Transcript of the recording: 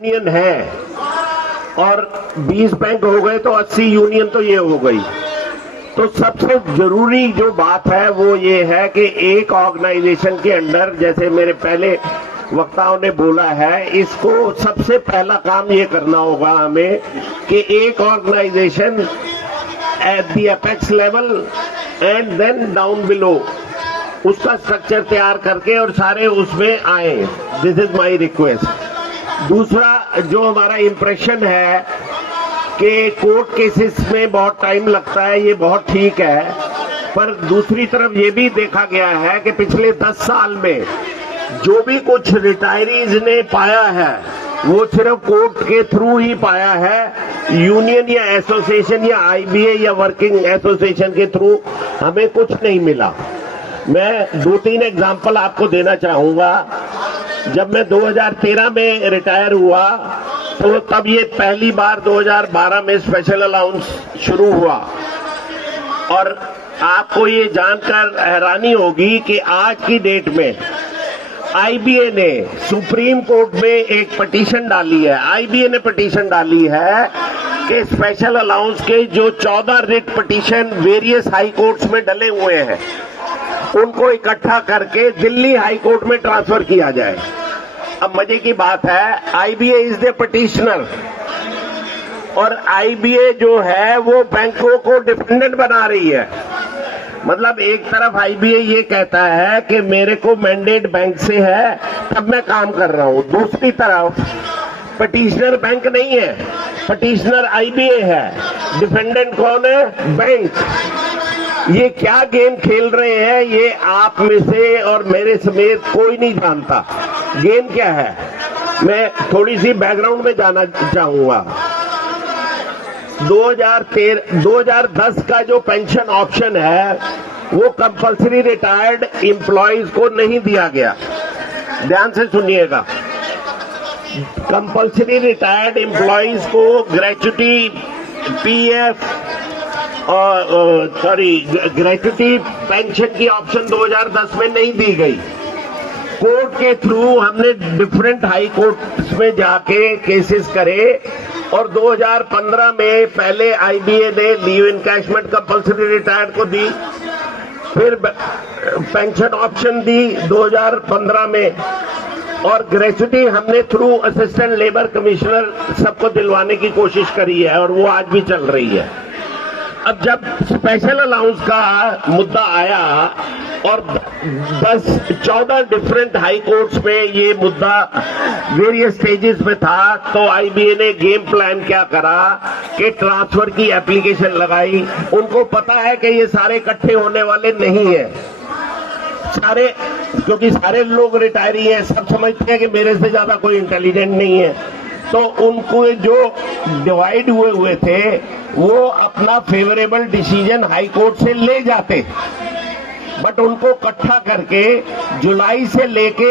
Union है और 20 bank हो गए तो 80 यूनियन तो ये हो गई। तो सबसे जरूरी जो बात है वो ये है कि एक ऑर्गेनाइजेशन के अंडर, जैसे मेरे पहले वक्ताओं ने बोला है, इसको सबसे पहला काम ये करना होगा हमें कि एक organisation at the apex level and then down below उसका स्ट्रक्चर तैयार करके और सारे उसमें आए। This is my request. दूसरा जो हमारा इम्प्रेशन है कि कोर्ट केसेस में बहुत टाइम लगता है, ये बहुत ठीक है, पर दूसरी तरफ ये भी देखा गया है कि पिछले 10 साल में जो भी कुछ रिटायरीज ने पाया है वो सिर्फ कोर्ट के थ्रू ही पाया है। यूनियन या एसोसिएशन या आईबीए या वर्किंग एसोसिएशन के थ्रू हमें कुछ नहीं मिला। मैं 2-3 एग्जाम्पल आपको देना चाहूंगा। जब मैं 2013 में रिटायर हुआ तो तब ये पहली बार 2012 में स्पेशल अलाउंस शुरू हुआ और आपको ये जानकर हैरानी होगी कि आज की डेट में आईबीए ने सुप्रीम कोर्ट में एक पिटीशन डाली है। आईबीए ने पिटीशन डाली है कि स्पेशल अलाउंस के जो 14 writ petition various high courts में डले हुए हैं उनको इकट्ठा करके दिल्ली हाई कोर्ट में ट्रांसफर किया जाए। अब मजे की बात है, आईबीए इज द पिटिशनर और आईबीए जो है वो बैंकों को डिपेंडेंट बना रही है। मतलब एक तरफ आईबीए ये कहता है कि मेरे को मैंडेट बैंक से है तब मैं काम कर रहा हूं, दूसरी तरफ पिटिशनर बैंक नहीं है, पिटिशनर आईबीए है, डिफेंडेंट कौन है? बैंक। ये क्या गेम खेल रहे हैं ये आप में से और मेरे समेत कोई नहीं जानता। गेम क्या है? मैं थोड़ी सी बैकग्राउंड में जाना चाहूंगा। 2010 का जो पेंशन ऑप्शन है वो कंपल्सरी रिटायर्ड एम्प्लॉयज को नहीं दिया गया। ध्यान से सुनिएगा, कंपल्सरी रिटायर्ड एम्प्लॉयज को ग्रेच्युटी पीएफ ग्रेच्युटी पेंशन की ऑप्शन 2010 में नहीं दी गई। कोर्ट के थ्रू हमने डिफरेंट हाई कोर्ट्स में जाके केसेस करे और 2015 में पहले आईबीए ने लीव इनकैशमेंट कंपल्सरी रिटायर्ड को दी, फिर पेंशन ऑप्शन दी 2015 में और ग्रेच्युटी हमने थ्रू असिस्टेंट लेबर कमिश्नर सबको दिलवाने की कोशिश करी है और वो आज भी चल रही है। अब जब स्पेशल अलाउंस का मुद्दा आया और 14 डिफरेंट हाई कोर्ट्स में ये मुद्दा वेरियस स्टेजेस में था, तो आईबीए ने गेम प्लान क्या करा कि ट्रांसफर की एप्लीकेशन लगाई। उनको पता है कि ये सारे इकट्ठे होने वाले नहीं है, सारे, क्योंकि सारे लोग रिटायरी हैं, सब समझते हैं कि मेरे से ज्यादा कोई इंटेलिजेंट नहीं है, तो उनको जो डिवाइड हुए थे वो अपना फेवरेबल डिसीजन हाई कोर्ट से ले जाते, बट उनको इकट्ठा करके जुलाई से लेके